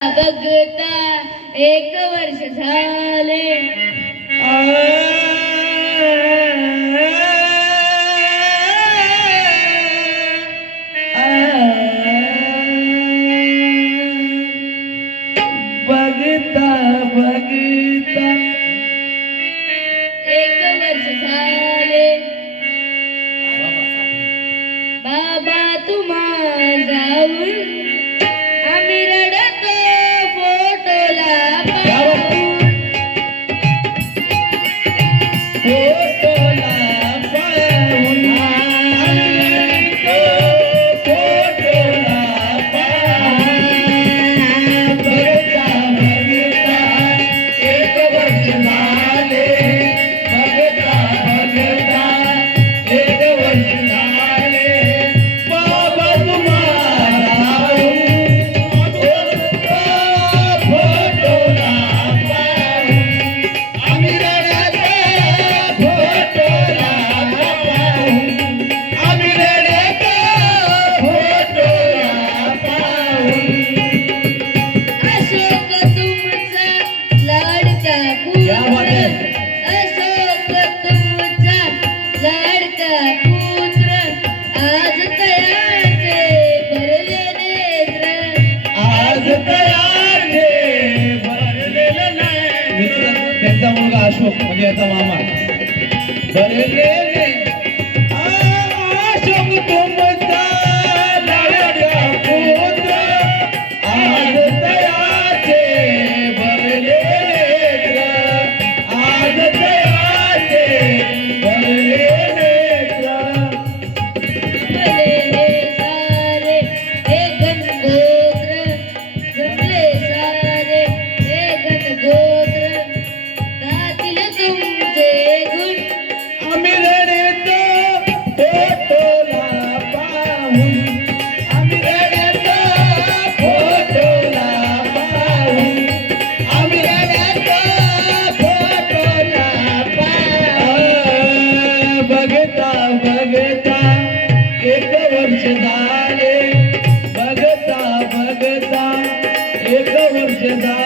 बघता एक वर्ष झाले. वर्ष बाबा तुम्हा जाऊन आम्ही रड Hallelujah. Yeah.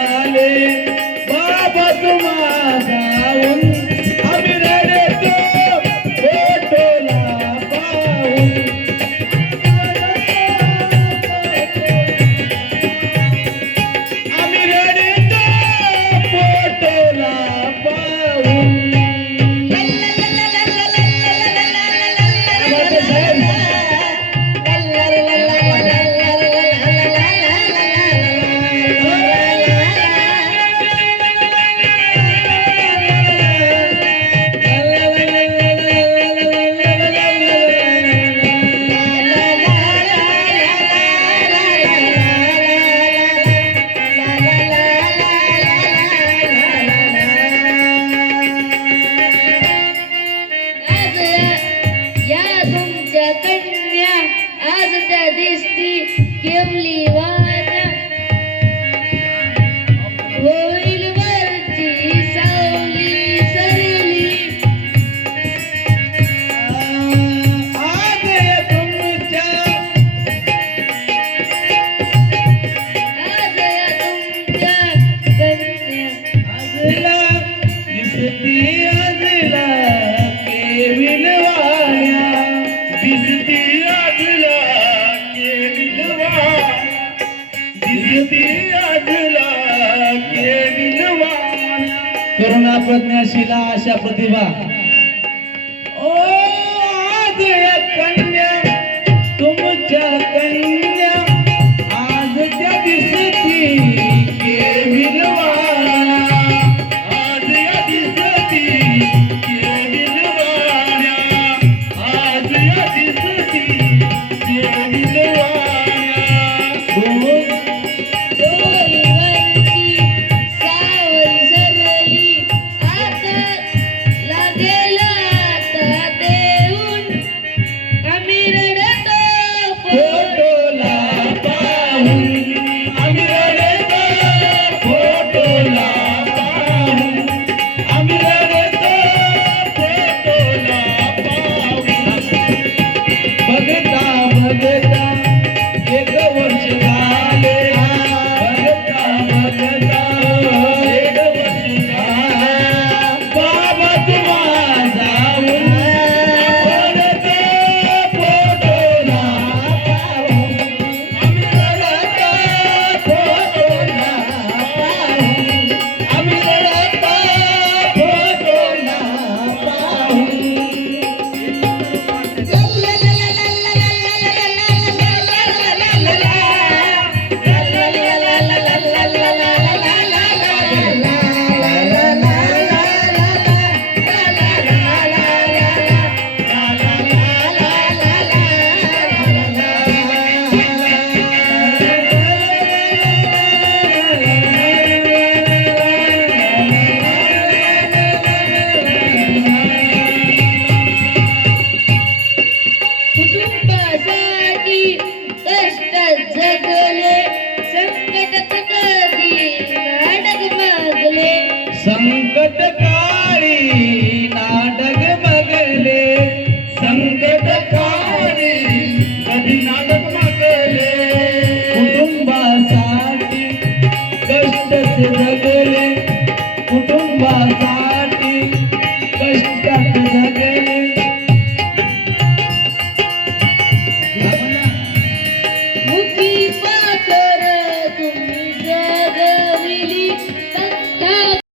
करुणा प्रज्ञाशिला अशा प्रतिभा. ओ आज कन्या Amen. থেকে